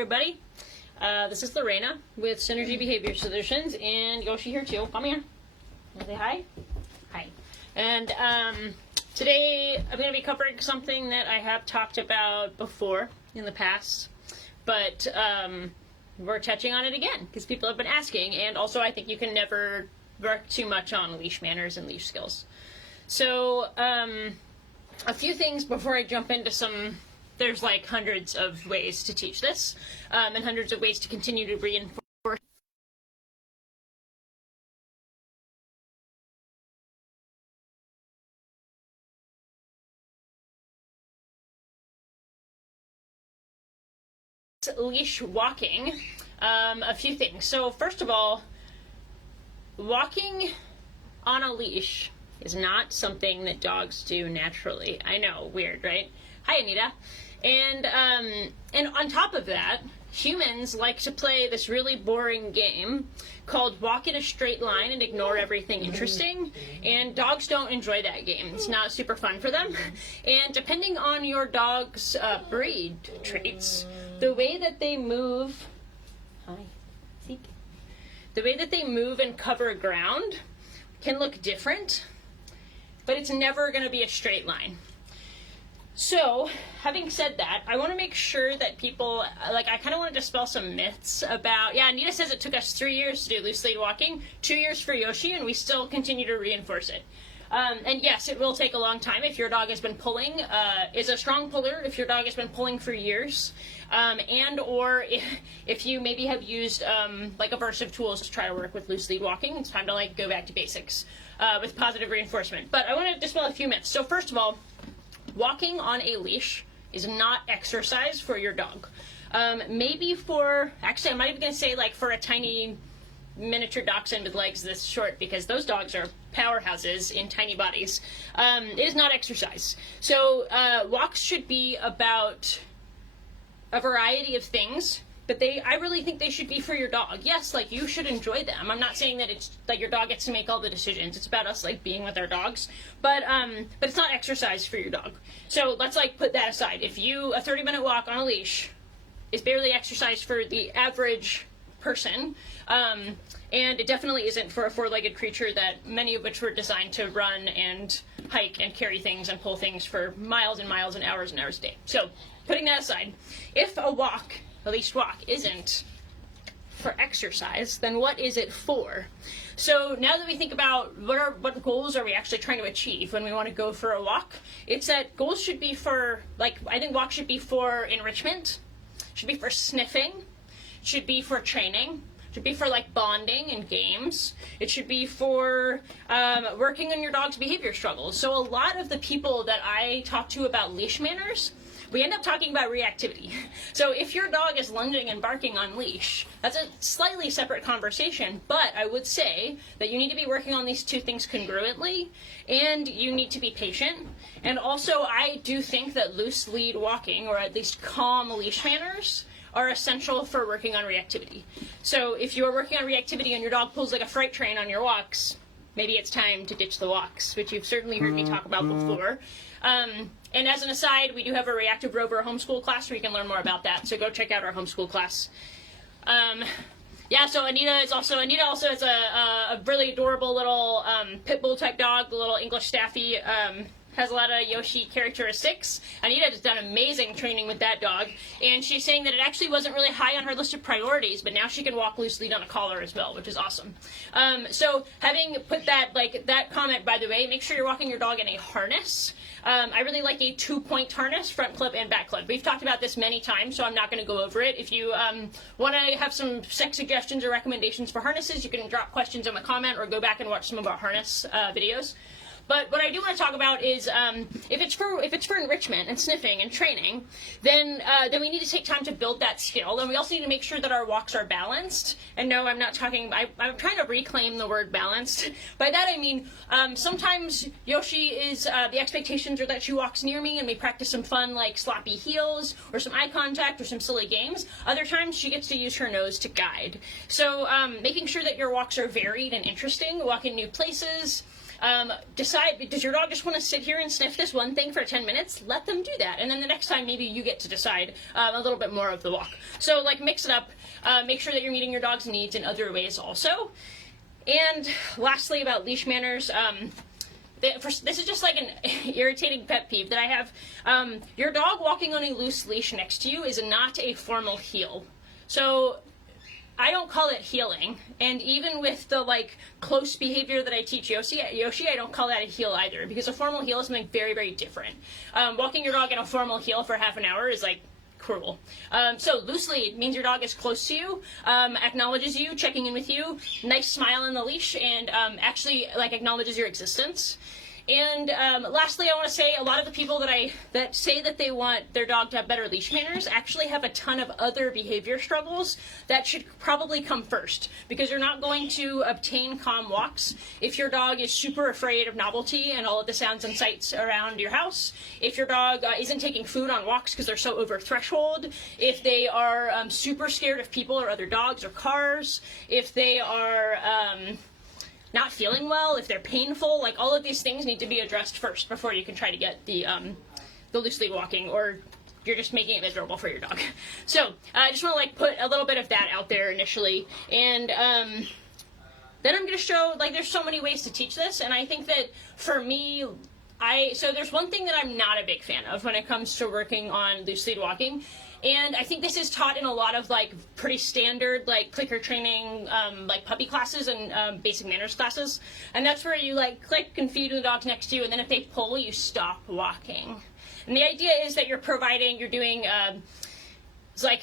everybody. This is Lorena with Synergy Behavior Solutions, and Yoshi here too. Come here. Say hi. Hi. And today I'm going to be covering something that I have talked about before in the past, but we're touching on it again because people have been asking, and also I think you can never work too much on leash manners and leash skills. So a few things before I jump into some. There's like hundreds of ways to teach this, and hundreds of ways to continue to reinforce leash walking. A few things. So first of all, walking on a leash is not something that dogs do naturally. I know, weird, right? Hi, Anita. And on top of that, humans like to play this really boring game called walk in a straight line and ignore everything interesting, and dogs don't enjoy that game. It's not super fun for them. And depending on your dog's breed traits, the way that they move, the way that they move and cover ground can look different, but it's never going to be a straight line. So, having said that, I want to make sure that people, I kind of want to dispel some myths about, Anita says it took us 3 years to do loose lead walking, 2 years for Yoshi, and we still continue to reinforce it. And yes, it will take a long time if your dog has been pulling, is a strong puller if your dog has been pulling for years, or if you maybe have used aversive tools to try to work with loose lead walking. It's time to go back to basics with positive reinforcement. But I want to dispel a few myths. So first of all, walking on a leash is not exercise for your dog. Maybe for, actually I'm not even going to say for a tiny miniature dachshund with legs this short, because those dogs are powerhouses in tiny bodies. It is not exercise. So walks should be about a variety of things, but I really think they should be for your dog. Yes, you should enjoy them. I'm not saying that it's your dog gets to make all the decisions. It's about us being with our dogs, but it's not exercise for your dog. So let's put that aside. If a 30-minute walk on a leash is barely exercise for the average person, and it definitely isn't for a four-legged creature that many of which were designed to run and hike and carry things and pull things for miles and miles and hours a day. So putting that aside, if a leash walk isn't for exercise, then what is it for? So now that we think about what goals are we actually trying to achieve when we want to go for a walk, it's that goals should be for, I think walks should be for enrichment, should be for sniffing, should be for training, should be for bonding and games. It should be for working on your dog's behavior struggles. So a lot of the people that I talk to about leash manners, we end up talking about reactivity. So if your dog is lunging and barking on leash, that's a slightly separate conversation, but I would say that you need to be working on these two things congruently, and you need to be patient. And also, I do think that loose lead walking, or at least calm leash manners, are essential for working on reactivity. So if you're working on reactivity and your dog pulls like a freight train on your walks, maybe it's time to ditch the walks, which you've certainly heard me talk about before. And as an aside, we do have a Reactive Rover homeschool class where you can learn more about that, so go check out our homeschool class. So Anita also has a really adorable little pit bull type dog, the little English Staffy, has a lot of Yoshi characteristics. Anita has done amazing training with that dog, and she's saying that it actually wasn't really high on her list of priorities, but now she can walk loose lead on a collar as well, which is awesome. So having put that comment, by the way, make sure you're walking your dog in a harness. I really like a 2-point harness, front clip and back clip. We've talked about this many times, so I'm not going to go over it. If you want to have some suggestions or recommendations for harnesses, you can drop questions in the comment or go back and watch some of our harness videos. But what I do want to talk about is if it's for enrichment and sniffing and training, then we need to take time to build that skill, and we also need to make sure that our walks are balanced. And no, I'm not talking. I'm trying to reclaim the word balanced. By that I mean sometimes Yoshi is the expectations are that she walks near me and we practice some fun sloppy heels or some eye contact or some silly games. Other times she gets to use her nose to guide. So making sure that your walks are varied and interesting, walk in new places. Decide, does your dog just want to sit here and sniff this one thing for 10 minutes? Let them do that. And then the next time, maybe you get to decide a little bit more of the walk. So like mix it up, make sure that you're meeting your dog's needs in other ways also. And lastly, about leash manners, this is just like an irritating pet peeve that I have. Your dog walking on a loose leash next to you is not a formal heel. So I don't call it heeling, and even with the like close behavior that I teach Yoshi, I don't call that a heel either, because a formal heel is something very, very different. Walking your dog in a formal heel for half an hour is like cruel. So loosely, it means your dog is close to you, acknowledges you, checking in with you, nice smile on the leash, and actually like acknowledges your existence. And lastly, I want to say a lot of the people that say that they want their dog to have better leash manners actually have a ton of other behavior struggles that should probably come first, because you're not going to obtain calm walks if your dog is super afraid of novelty and all of the sounds and sights around your house, if your dog isn't taking food on walks because they're so over threshold, if they are super scared of people or other dogs or cars, if they are not feeling well, if they're painful, like all of these things need to be addressed first before you can try to get the loose-lead walking, or you're just making it miserable for your dog. So I just want to like put a little bit of that out there initially, and then I'm going to show, like, there's so many ways to teach this, and I think that for me, so there's one thing that I'm not a big fan of when it comes to working on loose-lead walking. And I think this is taught in a lot of like pretty standard like clicker training, like puppy classes and basic manners classes. And that's where you like click and feed the dogs next to you, and then if they pull, you stop walking. And the idea is that you're doing it's like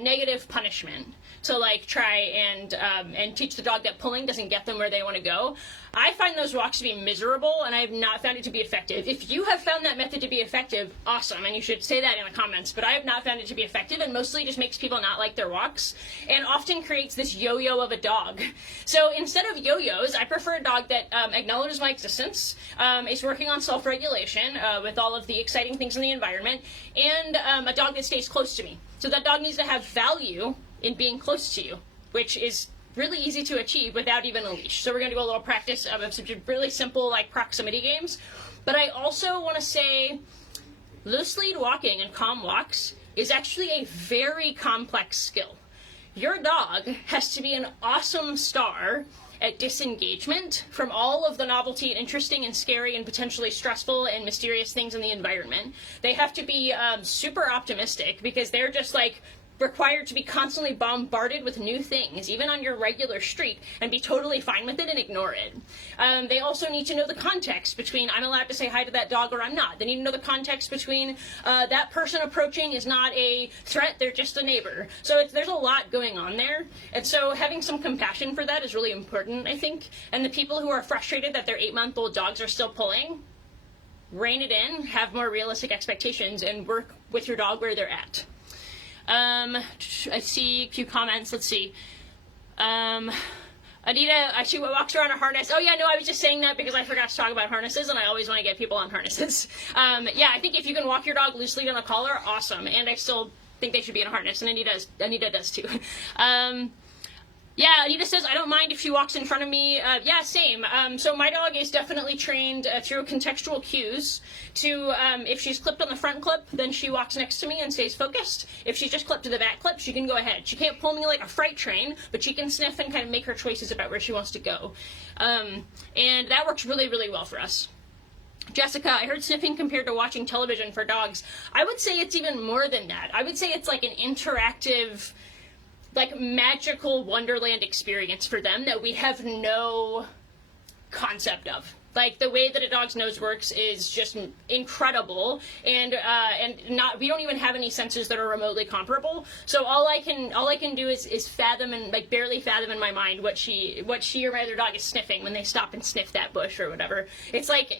negative punishment. So like try and teach the dog that pulling doesn't get them where they want to go. I find those walks to be miserable, and I have not found it to be effective. If you have found that method to be effective, awesome, and you should say that in the comments, but I have not found it to be effective, and mostly just makes people not like their walks, and often creates this yo-yo of a dog. So instead of yo-yos, I prefer a dog that acknowledges my existence, is working on self-regulation with all of the exciting things in the environment, and a dog that stays close to me. So that dog needs to have value in being close to you, which is really easy to achieve without even a leash. So we're going to do a little practice of some really simple like proximity games. But I also want to say loose lead walking and calm walks is actually a very complex skill. Your dog has to be an awesome star at disengagement from all of the novelty and interesting and scary and potentially stressful and mysterious things in the environment. They have to be super optimistic, because they're just like required to be constantly bombarded with new things, even on your regular street, and be totally fine with it and ignore it. They also need to know the context between I'm allowed to say hi to that dog or I'm not. They need to know the context between that person approaching is not a threat, they're just a neighbor. So there's a lot going on there. And so having some compassion for that is really important, I think. And the people who are frustrated that their 8-month-old dogs are still pulling, rein it in, have more realistic expectations, and work with your dog where they're at. I see a few comments. Let's see. Anita, she walks around a harness. Oh yeah, no, I was just saying that because I forgot to talk about harnesses, and I always want to get people on harnesses. Yeah, I think if you can walk your dog loosely on a collar, awesome. And I still think they should be in a harness, and Anita does too. Yeah, Anita says, I don't mind if she walks in front of me. Yeah, same. So my dog is definitely trained through contextual cues to, if she's clipped on the front clip, then she walks next to me and stays focused. If she's just clipped to the back clip, she can go ahead. She can't pull me like a freight train, but she can sniff and kind of make her choices about where she wants to go. And that works really, really well for us. Jessica, I heard sniffing compared to watching television for dogs. I would say it's even more than that. I would say it's like an interactive, like magical wonderland experience for them that we have no concept of. Like the way that a dog's nose works is just incredible, and we don't even have any senses that are remotely comparable. So all I can do is fathom and like barely fathom in my mind what she or my other dog is sniffing when they stop and sniff that bush or whatever. It's like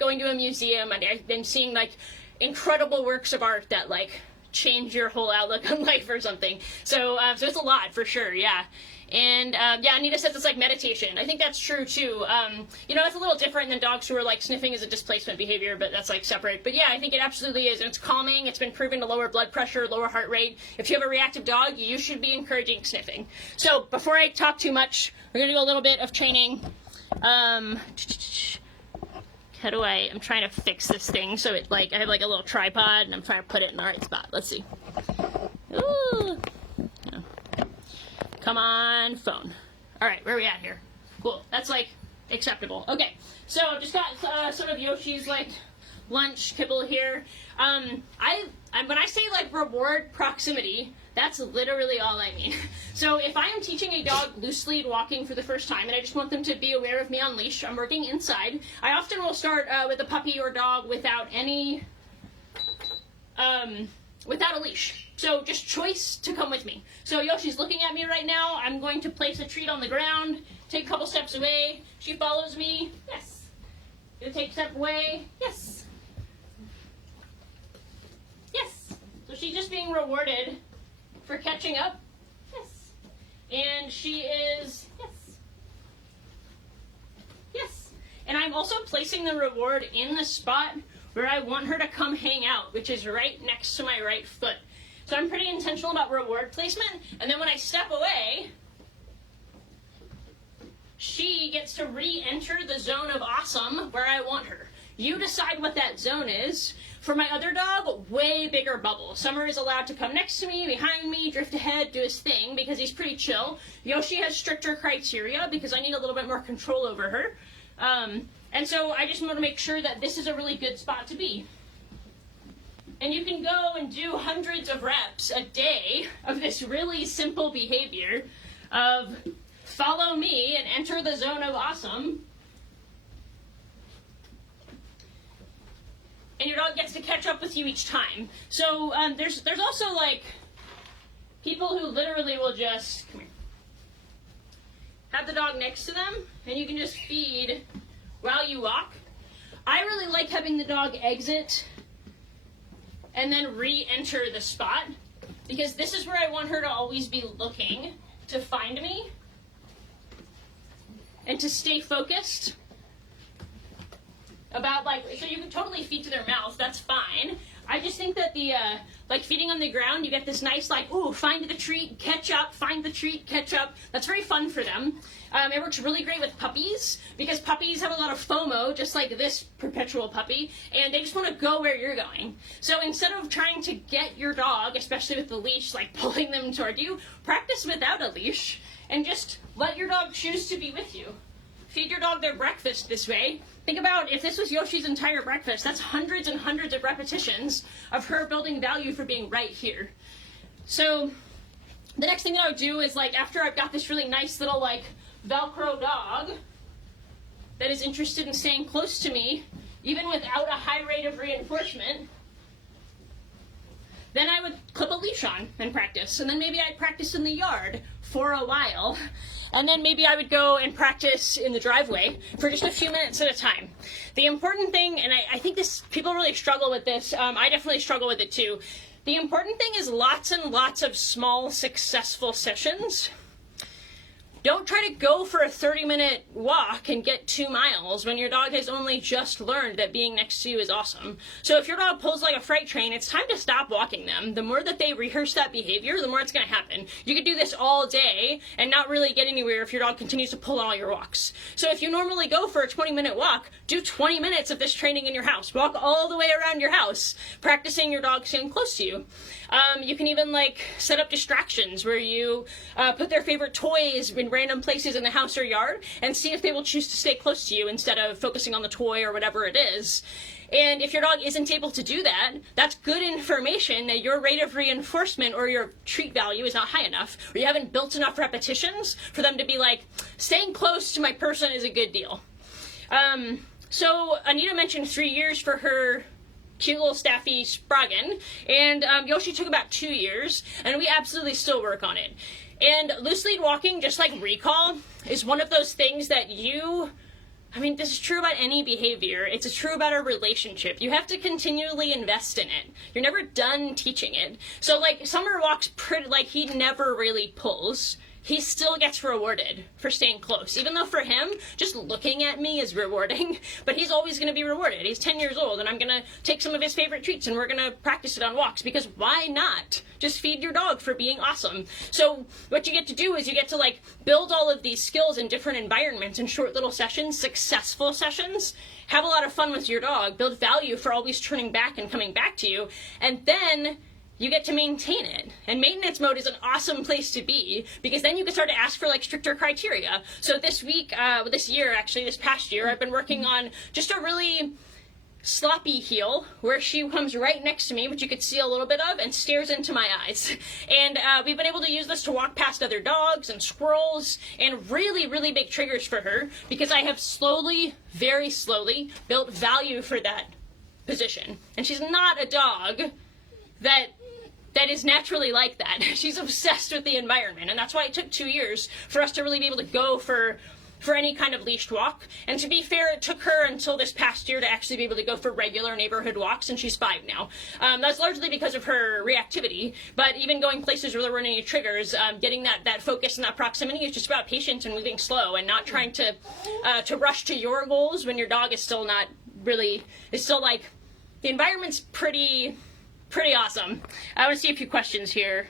going to a museum and seeing like incredible works of art that like change your whole outlook on life or something. So it's a lot for sure, yeah. And yeah, Anita says it's like meditation. I think that's true too. You know, it's a little different than dogs who are like sniffing as a displacement behavior, but that's like separate. But yeah, I think it absolutely is. And it's calming. It's been proven to lower blood pressure, lower heart rate. If you have a reactive dog, you should be encouraging sniffing. So before I talk too much, we're going to do a little bit of training. How do I'm trying to fix this thing so it I have like a little tripod and I'm trying to put it in the right spot. Let's see. Ooh. No. Come on, phone. All right, where are we at here? Cool. That's like acceptable. Okay, so I've just got some of Yoshi's like lunch kibble here. When I say like reward proximity, that's literally all I mean. So if I am teaching a dog loose lead walking for the first time and I just want them to be aware of me on leash, I'm working inside. I often will start with a puppy or dog without any, without a leash. So just choice to come with me. So Yoshi's looking at me right now. I'm going to place a treat on the ground, take a couple steps away. She follows me. Yes. Gonna take a step away. Yes. Yes. So she's just being rewarded for catching up. Yes. And she is, yes. Yes. And I'm also placing the reward in the spot where I want her to come hang out, which is right next to my right foot. So I'm pretty intentional about reward placement. And then when I step away, she gets to re-enter the zone of awesome where I want her. You decide what that zone is. For my other dog, way bigger bubble. Summer is allowed to come next to me, behind me, drift ahead, do his thing, because he's pretty chill. Yoshi has stricter criteria because I need a little bit more control over her. And so I just want to make sure that this is a really good spot to be. And you can go and do hundreds of reps a day of this really simple behavior of follow me and enter the zone of awesome. And your dog gets to catch up with you each time. So there's also like people who literally will just come here, have the dog next to them, and you can just feed while you walk. I really like having the dog exit and then re-enter the spot, because this is where I want her to always be looking to find me and to stay focused. About so you can totally feed to their mouth, that's fine. I just think that the, feeding on the ground, you get this nice, ooh, find the treat, catch up, find the treat, catch up. That's very fun for them. It works really great with puppies, because puppies have a lot of FOMO, just like this perpetual puppy, and they just want to go where you're going. So instead of trying to get your dog, especially with the leash, pulling them toward you, practice without a leash, and just let your dog choose to be with you. Feed your dog their breakfast this way. Think about if this was Yoshi's entire breakfast, that's hundreds and hundreds of repetitions of her building value for being right here. So the next thing that I would do is after I've got this really nice little Velcro dog that is interested in staying close to me, even without a high rate of reinforcement, then I would clip a leash on and practice. And then maybe I'd practice in the yard for a while. And then maybe I would go and practice in the driveway for just a few minutes at a time. The important thing, and I think people really struggle with this, I definitely struggle with it too. The important thing is lots and lots of small, successful sessions. Don't try to go for a 30-minute walk and get 2 miles when your dog has only just learned that being next to you is awesome. So if your dog pulls like a freight train, it's time to stop walking them. The more that they rehearse that behavior, the more it's going to happen. You could do this all day and not really get anywhere if your dog continues to pull on all your walks. So if you normally go for a 20-minute walk, do 20 minutes of this training in your house. Walk all the way around your house, practicing your dog staying close to you. You can even set up distractions where you put their favorite toys in random places in the house or yard and see if they will choose to stay close to you instead of focusing on the toy or whatever it is. And if your dog isn't able to do that, that's good information that your rate of reinforcement or your treat value is not high enough, or you haven't built enough repetitions for them to be staying close to my person is a good deal. So Anita mentioned 3 years for her cute little staffy Spraggin, and Yoshi took about 2 years, and we absolutely still work on it. And loose lead walking, just like recall, is one of those things that this is true about any behavior. It's true about a relationship. You have to continually invest in it. You're never done teaching it. So Summer walks he never really pulls. He still gets rewarded for staying close. Even though for him, just looking at me is rewarding, but he's always going to be rewarded. He's 10 years old, and I'm going to take some of his favorite treats, and we're going to practice it on walks, because why not just feed your dog for being awesome. So what you get to do is you get to like build all of these skills in different environments in short little sessions, successful sessions, have a lot of fun with your dog, build value for always turning back and coming back to you, and then you get to maintain it. And maintenance mode is an awesome place to be, because then you can start to ask for like stricter criteria. So this week, this past year, I've been working on just a really sloppy heel where she comes right next to me, which you could see a little bit of, and stares into my eyes. And we've been able to use this to walk past other dogs and squirrels, and really, really big triggers for her, because I have slowly, very slowly, built value for that position. And she's not a dog that is naturally like that. She's obsessed with the environment, and that's why it took 2 years for us to really be able to go for any kind of leashed walk. And to be fair, it took her until this past year to actually be able to go for regular neighborhood walks, and she's 5 now. That's largely because of her reactivity, but even going places where there weren't any triggers, getting that focus and that proximity is just about patience and moving slow and not trying to rush to your goals when your dog is still not really, is still like, the environment's pretty awesome. I want to see a few questions here.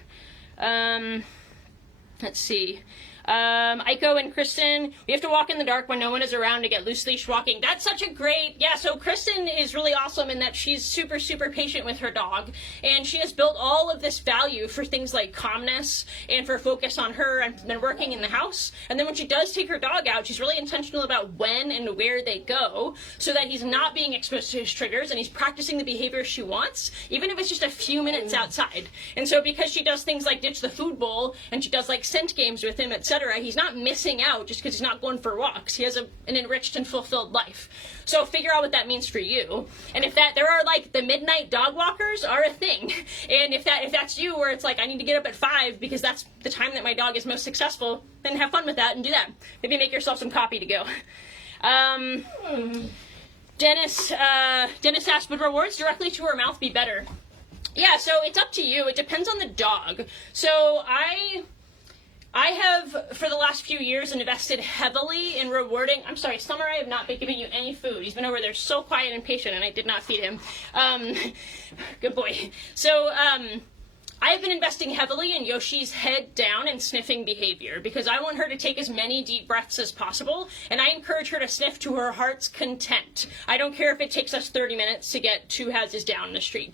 Let's see. Aiko and Kristen, we have to walk in the dark when no one is around to get loose leash walking. That's such a great, so Kristen is really awesome in that she's super, super patient with her dog, and she has built all of this value for things like calmness and for focus on her and been working in the house. And then when she does take her dog out, she's really intentional about when and where they go so that he's not being exposed to his triggers and he's practicing the behavior she wants, even if it's just a few minutes outside. And so because she does things like ditch the food bowl and she does like scent games with him, etc., he's not missing out just because he's not going for walks. He has an enriched and fulfilled life. So figure out what that means for you. And if there are like the midnight dog walkers are a thing. And if that's you, where it's like, I need to get up at 5 because that's the time that my dog is most successful, then have fun with that and do that. Maybe make yourself some coffee to go. Dennis asked, would rewards directly to her mouth be better? Yeah, so it's up to you. It depends on the dog. So I have, for the last few years, invested heavily in rewarding. I'm sorry, Summer, I have not been giving you any food. He's been over there so quiet and patient, and I did not feed him. Good boy. So, I have been investing heavily in Yoshi's head down and sniffing behavior because I want her to take as many deep breaths as possible, and I encourage her to sniff to her heart's content. I don't care if it takes us 30 minutes to get 2 houses down the street.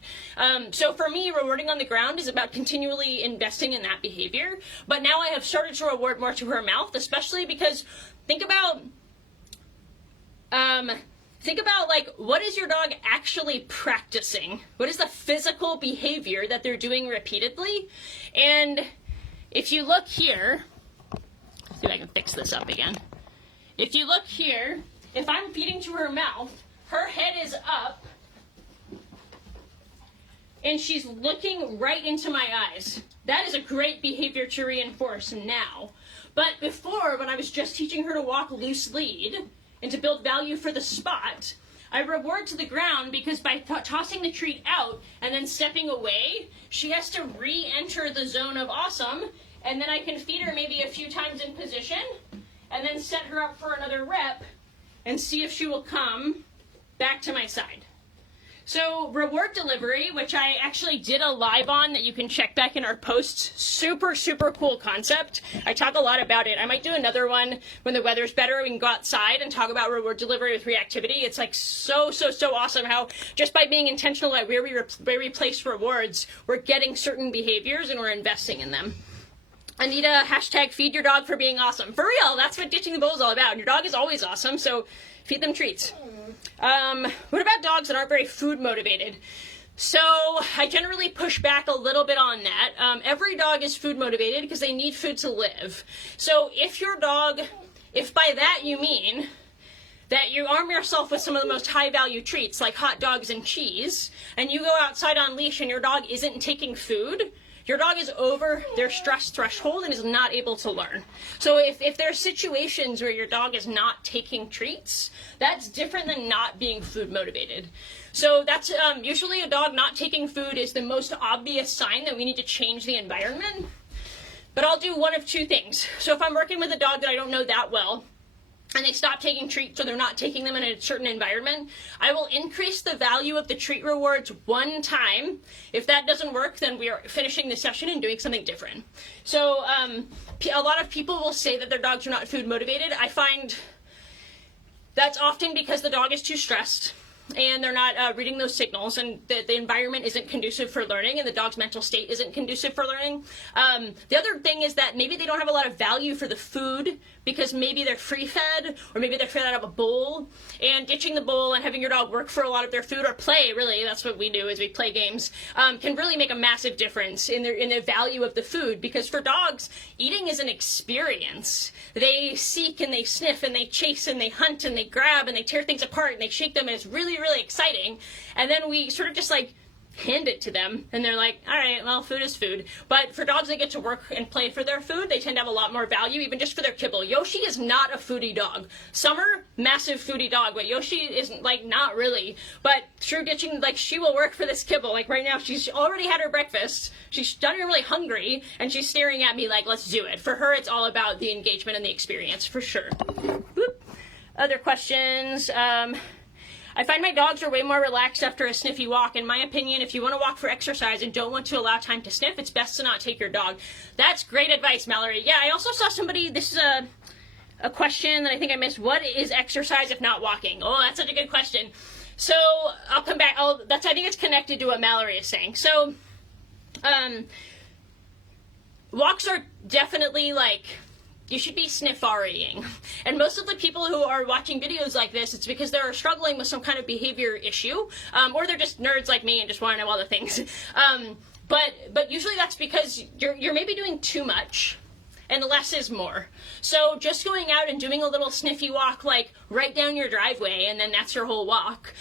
So for me, rewarding on the ground is about continually investing in that behavior, but now I have started to reward more to her mouth, especially because think about like, what is your dog actually practicing? What is the physical behavior that they're doing repeatedly? And if you look here, see if I can fix this up again. If you look here, if I'm feeding to her mouth, her head is up, and she's looking right into my eyes. That is a great behavior to reinforce now. But before, when I was just teaching her to walk loose lead and to build value for the spot, I reward to the ground because by tossing the treat out and then stepping away, she has to re-enter the zone of awesome, and then I can feed her maybe a few times in position and then set her up for another rep and see if she will come back to my side. So reward delivery, which I actually did a live on that you can check back in our posts, super, super cool concept. I talk a lot about it. I might do another one when the weather's better. We can go outside and talk about reward delivery with reactivity. It's like so awesome how just by being intentional at where we place rewards, we're getting certain behaviors and we're investing in them. Anita, hashtag feed your dog for being awesome. For real, that's what ditching the bowl is all about. Your dog is always awesome, so feed them treats. What about dogs that aren't very food motivated? So I generally push back a little bit on that. Every dog is food motivated because they need food to live. So if by that you mean that you arm yourself with some of the most high value treats like hot dogs and cheese, and you go outside on leash and your dog isn't taking food, your dog is over their stress threshold and is not able to learn. So if there are situations where your dog is not taking treats, that's different than not being food motivated. So that's usually a dog not taking food is the most obvious sign that we need to change the environment. But I'll do one of two things. So if I'm working with a dog that I don't know that well, and they stop taking treats or they're not taking them in a certain environment, I will increase the value of the treat rewards one time. If that doesn't work, then we are finishing the session and doing something different. So a lot of people will say that their dogs are not food motivated. I find that's often because the dog is too stressed and they're not reading those signals, and the environment isn't conducive for learning, and the dog's mental state isn't conducive for learning. The other thing is that maybe they don't have a lot of value for the food because maybe they're free-fed, or maybe they're fed out of a bowl, and ditching the bowl and having your dog work for a lot of their food, or play, really, that's what we do, is we play games, can really make a massive difference in the value of the food, because for dogs, eating is an experience. They seek and they sniff and they chase and they hunt and they grab and they tear things apart and they shake them, and it's really, really exciting. And then we sort of just like hand it to them and they're like, all right, well, food is food. But for dogs that get to work and play for their food, they tend to have a lot more value, even just for their kibble. Yoshi is not a foodie dog. Summer, massive foodie dog, but Yoshi isn't, like, not really. But through ditching, like, she will work for this kibble. Like, right now, she's already had her breakfast. She's not even really hungry, and she's staring at me like, let's do it. For her, it's all about the engagement and the experience, for sure. Whoop. Other questions? I find my dogs are way more relaxed after a sniffy walk. In my opinion, if you want to walk for exercise and don't want to allow time to sniff, it's best to not take your dog. That's great advice, Mallory. Yeah, I also saw somebody, this is a question that I think I missed. What is exercise if not walking? Oh, that's such a good question. So I'll come back. I think it's connected to what Mallory is saying. So walks are definitely like, you should be sniffarying. And most of the people who are watching videos like this, it's because they're struggling with some kind of behavior issue, or they're just nerds like me and just want to know all the things. But usually that's because you're maybe doing too much, and less is more. So just going out and doing a little sniffy walk, like right down your driveway, and then that's your whole walk.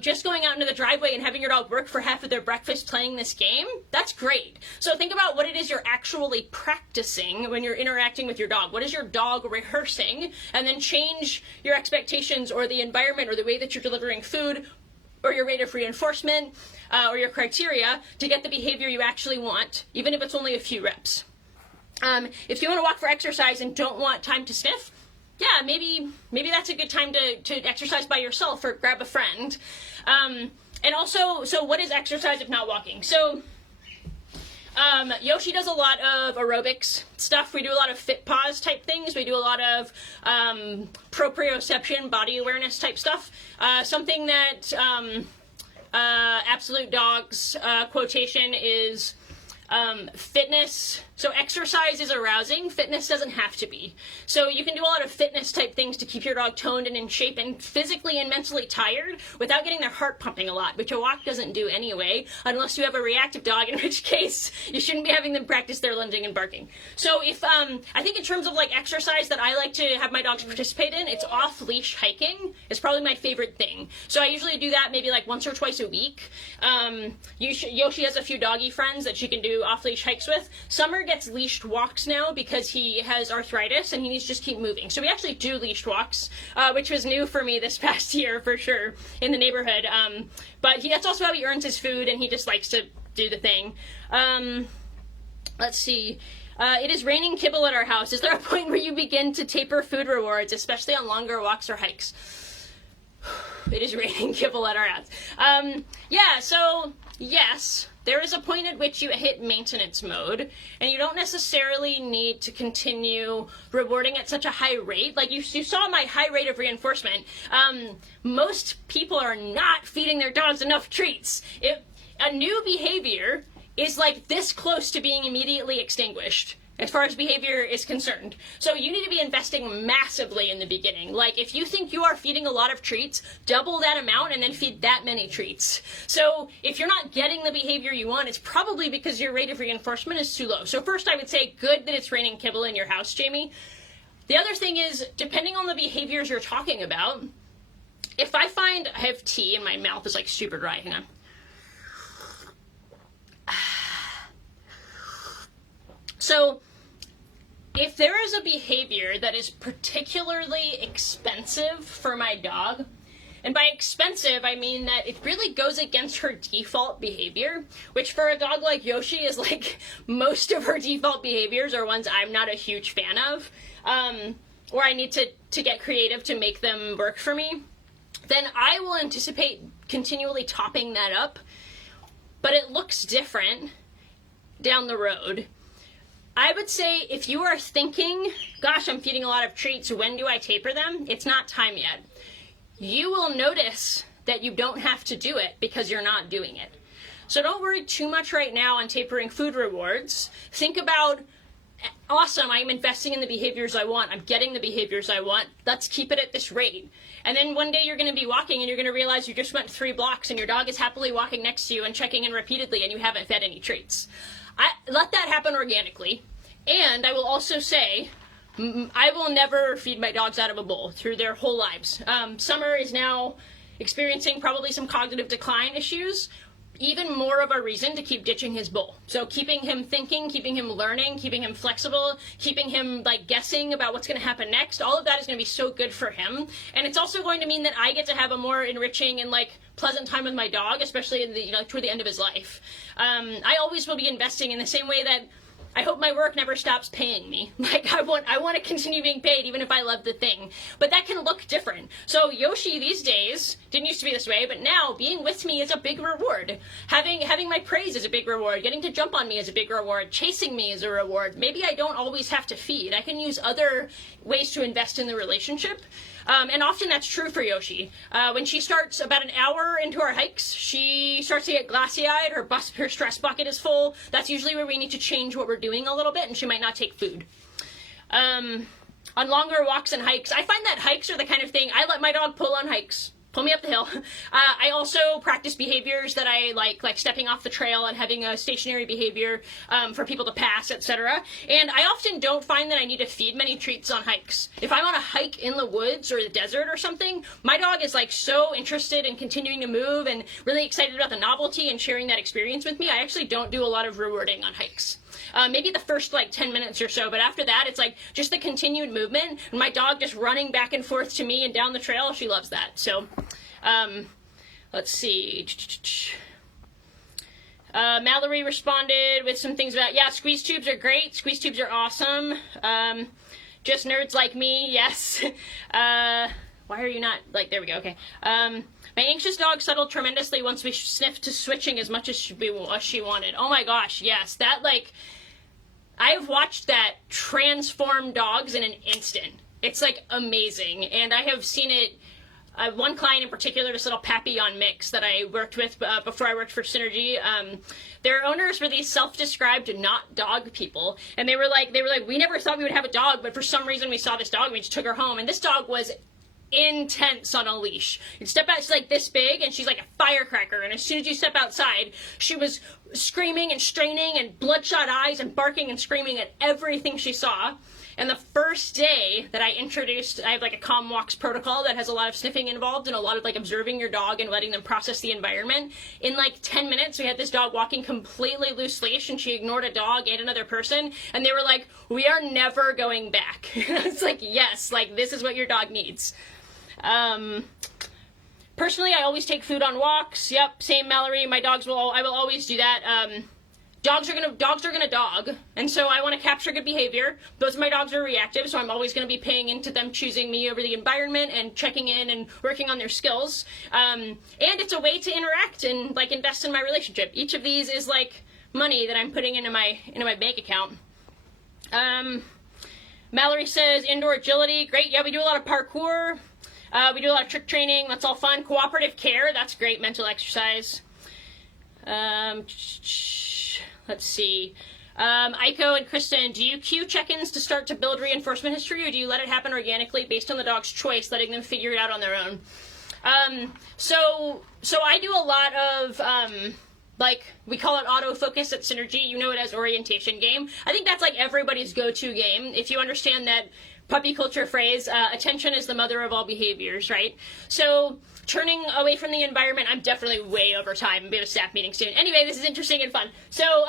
Just going out into the driveway and having your dog work for half of their breakfast playing this game, that's great. So think about what it is you're actually practicing when you're interacting with your dog. What is your dog rehearsing? And then change your expectations or the environment or the way that you're delivering food or your rate of reinforcement or your criteria to get the behavior you actually want, even if it's only a few reps. If you want to walk for exercise and don't want time to sniff, yeah, maybe that's a good time to exercise by yourself or grab a friend. And also, so what is exercise if not walking? So Yoshi does a lot of aerobics stuff. We do a lot of fit pause type things. We do a lot of proprioception, body awareness type stuff. Something that Absolute Dog's quotation is fitness. So exercise is arousing, fitness doesn't have to be. So you can do a lot of fitness type things to keep your dog toned and in shape and physically and mentally tired without getting their heart pumping a lot, which a walk doesn't do anyway, unless you have a reactive dog, in which case you shouldn't be having them practice their lunging and barking. So if, I think in terms of like exercise that I like to have my dogs participate in, it's off-leash hiking is probably my favorite thing. So I usually do that maybe like once or twice a week. Yoshi has a few doggy friends that she can do off-leash hikes with. Summer gets leashed walks now because he has arthritis and he needs to just keep moving. So we actually do leashed walks, which was new for me this past year for sure in the neighborhood. But that's also how he earns his food, and he just likes to do the thing. Let's see. It is raining kibble at our house. Is there a point where you begin to taper food rewards, especially on longer walks or hikes? It is raining kibble at our house. Yeah, so yes, there is a point at which you hit maintenance mode, and you don't necessarily need to continue rewarding at such a high rate. Like you saw my high rate of reinforcement. Most people are not feeding their dogs enough treats. If a new behavior is like this close to being immediately extinguished as far as behavior is concerned. So you need to be investing massively in the beginning. Like if you think you are feeding a lot of treats, double that amount and then feed that many treats. So if you're not getting the behavior you want, it's probably because your rate of reinforcement is too low. So first I would say good that it's raining kibble in your house, Jamie. The other thing is, depending on the behaviors you're talking about, if I find I have tea and my mouth is like super dry, hang on. So if there is a behavior that is particularly expensive for my dog, and by expensive, I mean that it really goes against her default behavior, which for a dog like Yoshi is like most of her default behaviors are ones I'm not a huge fan of. or I need to get creative to make them work for me, then I will anticipate continually topping that up, but it looks different down the road. I would say if you are thinking, gosh, I'm feeding a lot of treats, when do I taper them? It's not time yet. You will notice that you don't have to do it because you're not doing it. So don't worry too much right now on tapering food rewards. Think about, awesome, I'm investing in the behaviors I want. I'm getting the behaviors I want. Let's keep it at this rate. And then one day you're going to be walking and you're going to realize you just went 3 blocks and your dog is happily walking next to you and checking in repeatedly and you haven't fed any treats. Let that happen organically. And I will also say, I will never feed my dogs out of a bowl through their whole lives. Summer is now experiencing probably some cognitive decline issues. Even more of a reason to keep ditching his bowl. So keeping him thinking, keeping him learning, keeping him flexible, keeping him like guessing about what's going to happen next, all of that is going to be so good for him. And it's also going to mean that I get to have a more enriching and like pleasant time with my dog, especially in the, toward the end of his life. I always will be investing in the same way that I hope my work never stops paying me. Like I want to continue being paid even if I love the thing. But that can look different. So Yoshi these days didn't used to be this way, but now being with me is a big reward. Having my praise is a big reward. Getting to jump on me is a big reward. Chasing me is a reward. Maybe I don't always have to feed. I can use other ways to invest in the relationship. And often that's true for Yoshi. When she starts about an hour into our hikes, she starts to get glassy-eyed, her stress bucket is full. That's usually where we need to change what we're doing a little bit, and she might not take food. On longer walks and hikes, I find that hikes are the kind of thing, I let my dog pull on hikes. Pull me up the hill. I also practice behaviors that I like stepping off the trail and having a stationary behavior for people to pass, etc. And I often don't find that I need to feed many treats on hikes. If I'm on a hike in the woods or the desert or something, my dog is like so interested in continuing to move and really excited about the novelty and sharing that experience with me. I actually don't do a lot of rewarding on hikes. Maybe the first like 10 minutes or so, but after that it's like just the continued movement and my dog just running back and forth to me and down the trail. She loves that. So let's see. Mallory responded with some things about, yeah, squeeze tubes are great. Squeeze tubes are awesome. Just nerds like me, yes. Why are you not, like, there we go, okay. My anxious dog settled tremendously once we sniffed to switching as much as she wanted. Oh my gosh, yes. That, like, I've watched that transform dogs in an instant. It's, like, amazing. And I have seen it, one client in particular, this little Papillon mix that I worked with before I worked for Synergy, their owners were these self-described not dog people. And they were like, we never thought we would have a dog, but for some reason we saw this dog and we just took her home. And this dog was intense on a leash. You'd step out, she's like this big, and she's like a firecracker, and as soon as you step outside, she was screaming and straining and bloodshot eyes and barking and screaming at everything she saw. And the first day that I have like a calm walks protocol that has a lot of sniffing involved and a lot of like observing your dog and letting them process the environment. In like 10 minutes, we had this dog walking completely loose leash, and she ignored a dog and another person, and they were like, we are never going back. It's like, yes, like this is what your dog needs. Personally, I always take food on walks. Yep, same Mallory. I will always do that. Dogs are gonna dog, and so I want to capture good behavior. Both of my dogs are reactive, so I'm always gonna be paying into them choosing me over the environment and checking in and working on their skills. And it's a way to interact and like invest in my relationship. Each of these is like money that I'm putting into my bank account. Mallory says indoor agility, great. Yeah, we do a lot of parkour. We do a lot of trick training. That's all fun. Cooperative care. That's great mental exercise. Let's see. Aiko and Kristen, do you cue check-ins to start to build reinforcement history, or do you let it happen organically based on the dog's choice, letting them figure it out on their own? So I do a lot of, like, we call it autofocus at Synergy. You know it as orientation game. I think that's like everybody's go-to game. If you understand that puppy culture phrase, attention is the mother of all behaviors, right? So turning away from the environment, I'm definitely way over time. We have a staff meeting soon. Anyway, this is interesting and fun. So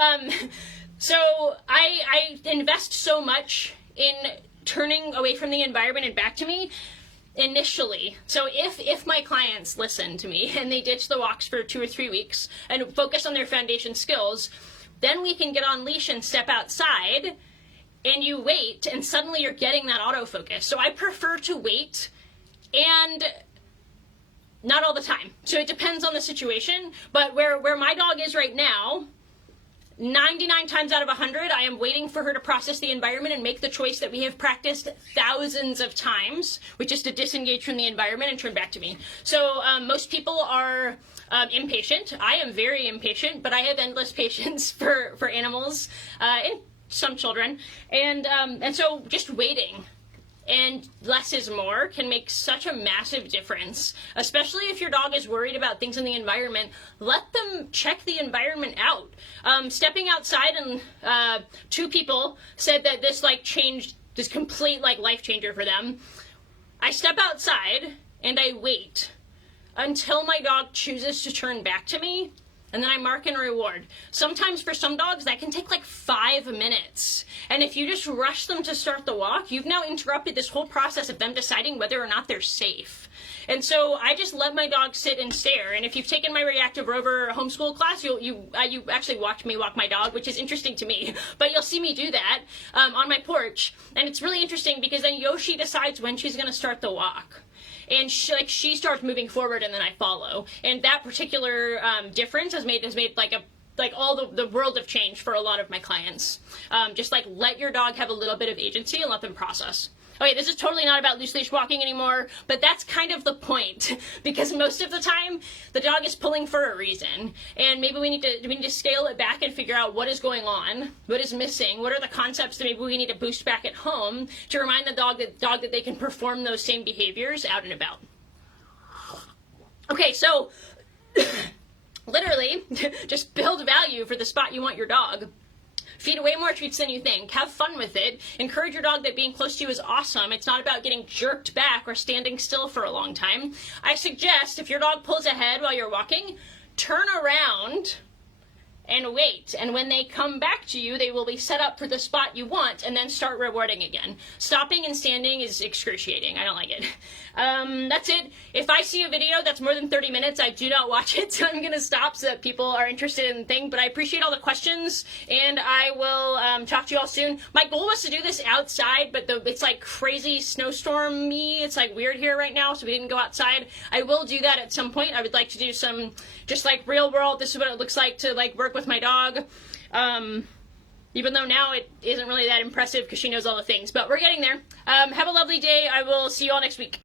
I invest so much in turning away from the environment and back to me initially. So if my clients listen to me and they ditch the walks for 2 or 3 weeks and focus on their foundation skills, then we can get on leash and step outside. and you wait, and suddenly you're getting that autofocus. So I prefer to wait, and not all the time. So it depends on the situation, but where my dog is right now, 99 times out of 100, I am waiting for her to process the environment and make the choice that we have practiced thousands of times, which is to disengage from the environment and turn back to me. So most people are impatient. I am very impatient, but I have endless patience for animals and some children. And so just waiting and less is more can make such a massive difference, especially if your dog is worried about things in the environment. Let them check the environment out. Stepping outside, and 2 people said that this changed, this complete life changer for them. I step outside and I wait until my dog chooses to turn back to me, and then I mark and reward. Sometimes for some dogs that can take 5 minutes. And if you just rush them to start the walk, you've now interrupted this whole process of them deciding whether or not they're safe. And so I just let my dog sit and stare. And if you've taken my Reactive Rover homeschool class, you actually watch me walk my dog, which is interesting to me. But you'll see me do that on my porch. And it's really interesting because then Yoshi decides when she's going to start the walk. And she starts moving forward, and then I follow. And that particular difference has made all the world of change for a lot of my clients. Just let your dog have a little bit of agency and let them process. Okay, this is totally not about loose leash walking anymore, but that's kind of the point, because most of the time the dog is pulling for a reason, and maybe we need to scale it back and figure out what is going on, what is missing, what are the concepts that maybe we need to boost back at home to remind the dog that they can perform those same behaviors out and about. Okay, so literally just build value for the spot you want your dog. Feed away more treats than you think. Have fun with it. Encourage your dog that being close to you is awesome. It's not about getting jerked back or standing still for a long time. I suggest if your dog pulls ahead while you're walking, turn around and wait. And when they come back to you, they will be set up for the spot you want, and then start rewarding again. Stopping and standing is excruciating. I don't like it. That's it. If I see a video that's more than 30 minutes, I do not watch it, so I'm going to stop so that people are interested in the thing. But I appreciate all the questions, and I will talk to you all soon. My goal was to do this outside, but it's crazy snowstormy. It's weird here right now, so we didn't go outside. I will do that at some point. I would like to do some just real world, this is what it looks like to work with my dog. Even though now it isn't really that impressive because she knows all the things, but we're getting there. Have a lovely day. I will see you all next week.